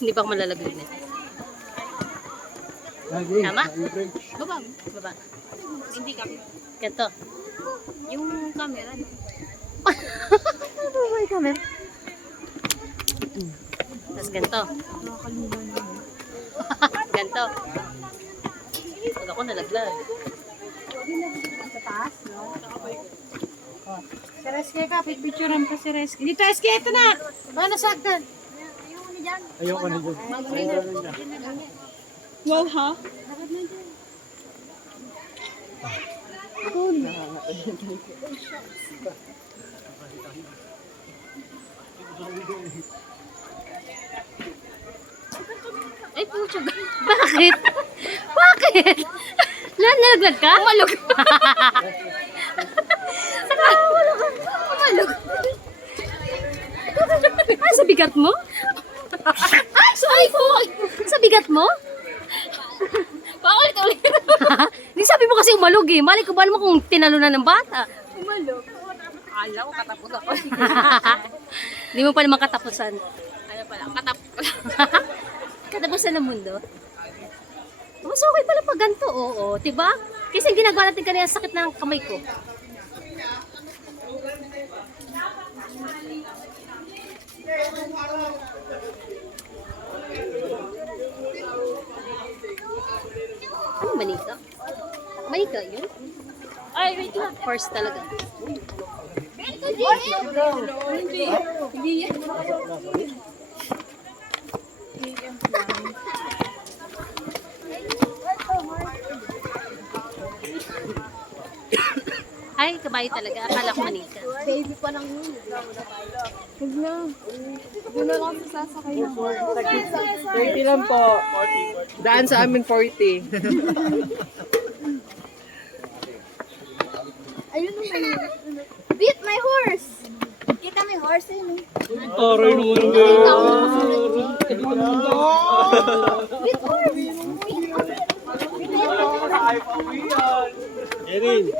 Hindi pa ako malalaglag na. Tama? Baba. Baba. Hindi ka. Ganito. Yung camera. Ano ba yung camera? Tapos ganito. Nakakalimutan mo. Ganito. Pag ako nalaglag. Sa taas, no? Si Reski ka, picturean pa si Reski. Dito, Reski, ito na! Ano sagdan? Ayoko na dyan. Wow, ha? Ay, pucha. Bakit? Bakit? Nalaglag ka? Umalog. Umalog. Ay, sa bigat mo? Ay, sorry po. Sa bigat mo? Paulit-ulit. Hindi sabi mo kasi umalog eh. Mali ko ba naman kung tinalunan ng bata? Umalog. Akala ko katapos ako. Hindi mo pa naman katapusan. Ano pala, katapos ko lang. Katapusan ng mundo. Mas okay pala pag ganito, oo. Diba? Kasi yung ginagawa natin kanina, sakit na ng kamay ko. Ano manika? Manika yun? Ay, wait lang. Horse talaga. Hindi. Hindi yan. Ay, kabayo talaga. Akala ko manika. Baby pa lang yun. Huwag na. Doon na lang sasakay na. 30 lang po. Daan sa amin 40. Ayun naman yun. Beat my horse! Kita may horse yun. Aray naman. Beat horse! Erin.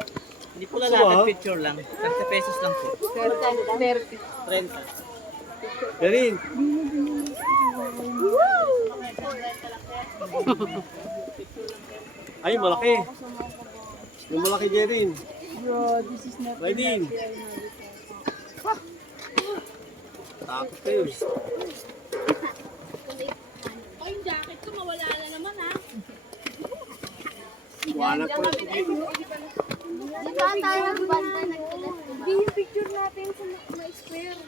Hindi po lalapit picture lang. 30 pesos lang po. 30. Erin. Ay, malaki. Yung malaki, Jerin. Bro, this is not Raidin. Takot kayo. Ay, yung jacket ko mawala na naman ha. Wala ko na. Di ba tayo nagbanda nagkulat? Hindi yung picture natin sa may square.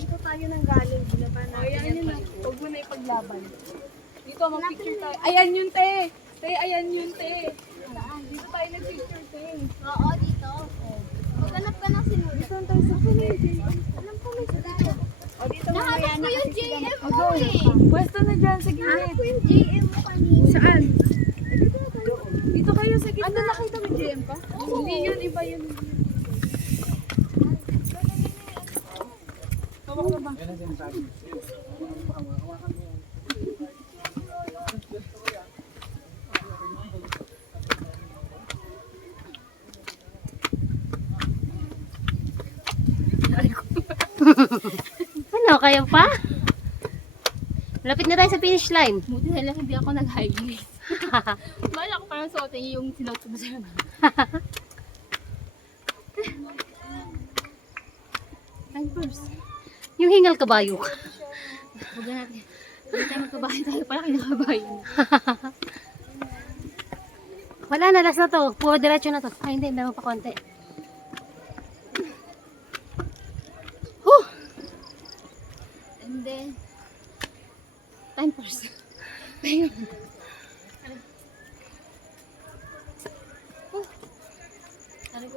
Dito tayo nang galing. Binaba natin. Ayan yun na. Huwag mo na ipaglaban. Dito, mag-picture tayo. Ayan yun, te. Te, ayan yun, te. Dito tayo nag-picture, te. Oo, dito. Maghanap ka ng sinulat. Dito tayo sa alam ko may sinulat. O, dito nahanap ko yung JM mo eh. Pwesto na dyan sa gilid. Hanap ko yung JM mo kanina. Saan? Dito na tayo. Dito kayo sa gilid. Ano, nakita mo yung JM pa? Hindi yun, iba yun. Ano, kaya pa? Malapit na tayo sa finish line. Buti na lang hindi ako nag-high heels. Bala ko parang suotin yung sinuot ko sa Time first. Yung hingal kabayo ka. Huwag na natin. Hindi tayo magkabahay tayo. Parang kinakabahay. Wala na, last na to. Puro diretso na to. Ay, hindi. Meron pa konti. Huh! And then, time first. Ayun. Aray ko.